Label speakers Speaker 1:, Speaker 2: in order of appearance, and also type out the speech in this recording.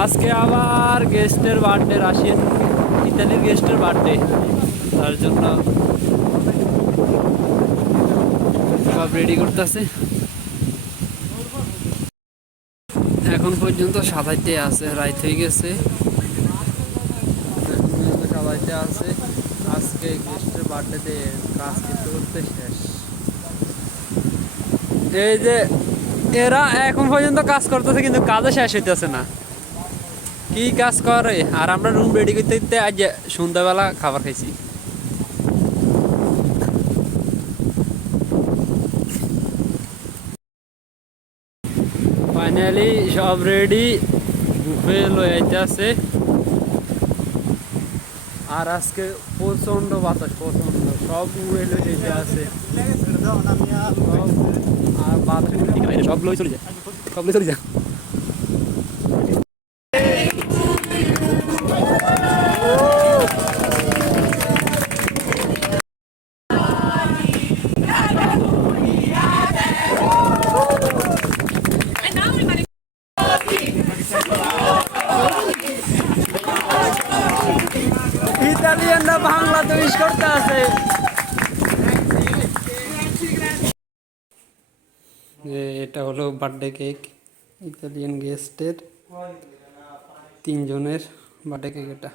Speaker 1: আজকে আবার গেস্টের birthday Russian, ইতালির গেস্টের বার্থডে তার জন্য সব রেডি করতেছে। এখন পর্যন্ত সাতাইতে আছে, রাইত হয়ে গেছে। সাতাইতে আছে। আজকে গেস্টের বার্থডেতে কাজ করতে করতে শেষ। এই যে, এরা এখন পর্যন্ত কাজ করতেছে, কিন্তু কাজে শেষ হইতেছে না। কি কাজ করে? আর আমরা রুম রেডি করতে করতে আজ সন্ধ্যাবেলা খাবার খাইছি। ফাইনালি সব রেডি বুফে লয়ে আছে আর আজকে প্রচণ্ড বাতাস প্রচণ্ড সব উড়ে লয়ে যেতে আছে আর বাতাস সব লই চলে যায় সব লই চলে যায় করতে আছে। এটা হলো বার্থডে কেক ইতালিয়ান গেস্টের তিনজনের বার্থডে কেক এটা।